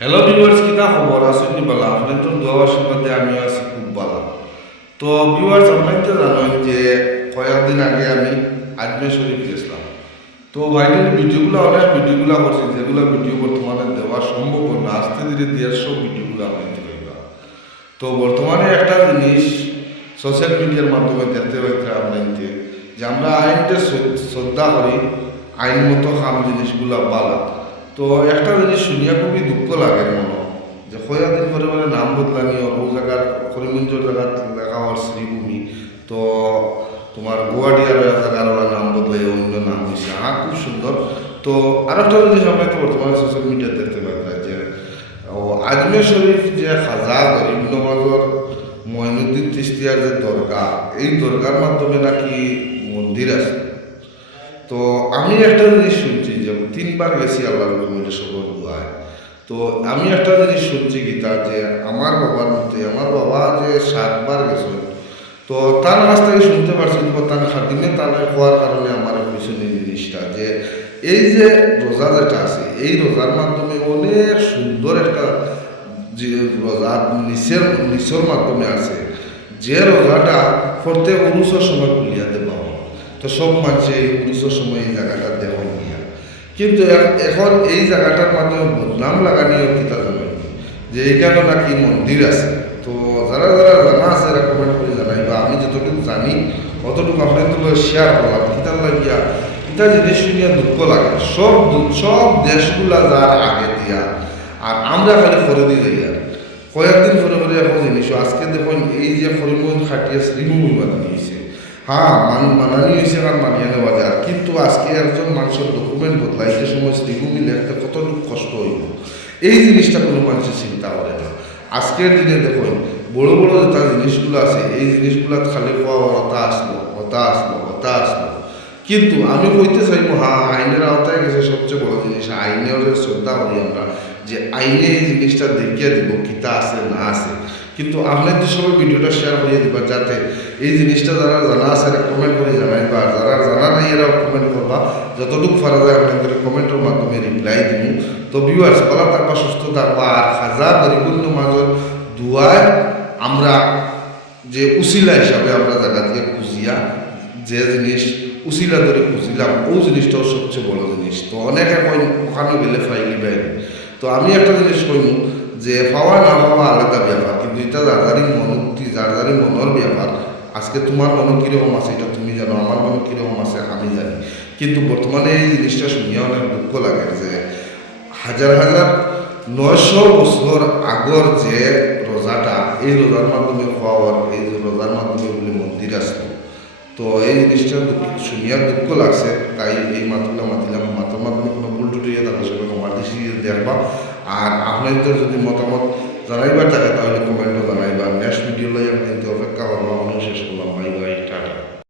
Hello viewers, কিতা খবর আছেন নি বালা? আপনার তো দোয়া আশীর্বাদে আমি আছি খুব ভালো। তো ভিউয়ার্স, আপনার তো জানেন যে কয়েকদিন আগে আমি আজমের শরীফ গেছিলাম। তো ভাইটির অনেক ভিডিওগুলো করছি, যেগুলো ভিডিও বর্তমানে দেওয়া সম্ভব না। আস্তে ধীরে 150 ভিডিওগুলো আপনাদের হইবা। তো বর্তমানে একটা জিনিস সোশ্যাল মিডিয়ার মাধ্যমে দেখতে পাইতে আপনাকে, যে আমরা আইনকে শ্রদ্ধা করি, আইন মতো কাম জিনিসগুলা পালা। তো একটা জিনিস শুনিয়া খুবই দুঃখ লাগে মনে, যে কয়েকদিন পরে পরে নাম বদলানি ও জায়গার করিমগঞ্জের জায়গা দেখা হওয়ার শ্রীভূমি। তো তোমার গুয়াহাটি আরো এক জায়গার ওরা নাম বদলে অন্য নাম হয়েছে, খুব সুন্দর। তো আর একটা জিনিস আমরা তো বর্তমানে সোশ্যাল মিডিয়া দেখতে পাই যে ও আজমের শরীফ যে খাজা গরিব নওয়াজর মঈনুদ্দিন চিশতিয়ার যে দরগা, এই দরগার মাধ্যমে নাকি মন্দির আছে। তো আমি একটা জিনিস শুনছি, যে 3বার গেছি আল্লাহর রহমতে সবর দুয়ায়। তো আমি একটা জিনিস শুনছি গীতা, যে আমার বাবার মতে আমার বাবা যে 7বার গেছে। তো তার কাছ থেকে শুনতে পারছি, তো তার খাদিমে তার হওয়ার কারণে আমার হয়েছে এই জিনিসটা, যে এই যে রোজা যেটা আছে, এই রোজার মাধ্যমে অনেক সুন্দর একটা যে রোজা নিচের মাধ্যমে আছে, যে রোজাটা করতে উরুসের সময় খুলিয়া দেওয়া। তো সব মানুষে এই উনিশশোর সময় এই জায়গাটা দেওয়া নিয়ে, কিন্তু এখন এই জায়গাটার মাধ্যমে বদনাম লাগানিও কিতা জানেন, যে এইখানে নাকি মন্দির আছে। তো যারা যারা জানা আছে এরা কমেন্ট করে জানাই, বা আমি যতটুকু জানি অতটুকু আপনার তো শেয়ার করলাম। কিতার লাগিয়া কিতা জিনিস শুনিয়া দুঃখ লাগে, সব দেশগুলা যার আগে দিয়া, আর আমরা খালি করে দিয়ে যাই। আর কয়েকদিন পরে পরে এখন জিনিস আজকে দেখুন, এই যে করিমগঞ্জ খাটিয়া শ্রীভূমি বানানি হয়েছে। হ্যাঁ, মানানি হয়েছে, কারণ মানিয়ে নেওয়া যায়, কিন্তু আজকে একজন মানুষের ডকুমেন্ট বদলাইতে সময় শ্রীভূমি লিখতে কতটুকু কষ্ট হইব, এই জিনিসটা কোনো মানুষের চিন্তা করে না। আজকের দিনে দেখুন, বড় বড় যেটা জিনিসগুলো আছে, এই জিনিসগুলো খালি হওয়া হতা আসলো। কিন্তু আমি কইতে চাইবো, হ্যাঁ, আইনের আওতায় গেছে সবচেয়ে বড় জিনিস। আইনেও যে শ্রদ্ধা করি আমরা, যে আইনে এই জিনিসটা দেখিয়ে দিব কিতা আছে না আছে। কিন্তু আপনাদের সবাই ভিডিওটা শেয়ার করিয়ে দিবা, যাতে এই জিনিসটা যারা জানা আছে এরা কমেন্ট করে জানাইবা, আর যারা জানা নাই এরাও কমেন্ট করবা। যতটুকু পারা যায় আপনাদের কমেন্টের মাধ্যমে রিপ্লাই দিব। তো ভিউয়ার্স, ভালো থাকবা, সুস্থ থাকবা, আর হাজা গরিবুল মাঝর দুয়ায় আমরা যে উসিলা হিসাবে আমরা জায়গা থেকে খুঁজিয়া যে জিনিস উসিলা ধরে খুঁজিলাম, ওই জিনিসটাও সবচেয়ে বড় জিনিস। তো অনেকে কই ওখানে গেলে ফাইলি বাইরে। তো আমি একটা জিনিস কইম, যে পাওয়া না পাওয়া আলাদা ব্যাপার, কিন্তু এটা যার মনোক্তি, যার মনের ব্যাপার। আজকে তোমার মনে কীরকম আছে এটা তুমি জানো, আমার মনে কীরকম আছে আমি জানি। কিন্তু বর্তমানে এই জিনিসটা শুনিয়ে অনেক দুঃখ লাগে, যে হাজার হাজার 900 বছর আগর যে রোজাটা, এই রোজার মাধ্যমে খাওয়ার, এই যে রোজার মাধ্যমে বলে মন্দির আসলো। তো এই জিনিসটা শুনিয়া দুঃখ লাগছে, তাই এই মাত্রটা মাতিলাম। মাত্র মাধ্যমে কোনো ভুল টুটিয়ে তাদের সঙ্গে তোমার দৃষ্টি দেখবা। আর আপনাদের যদি মতামত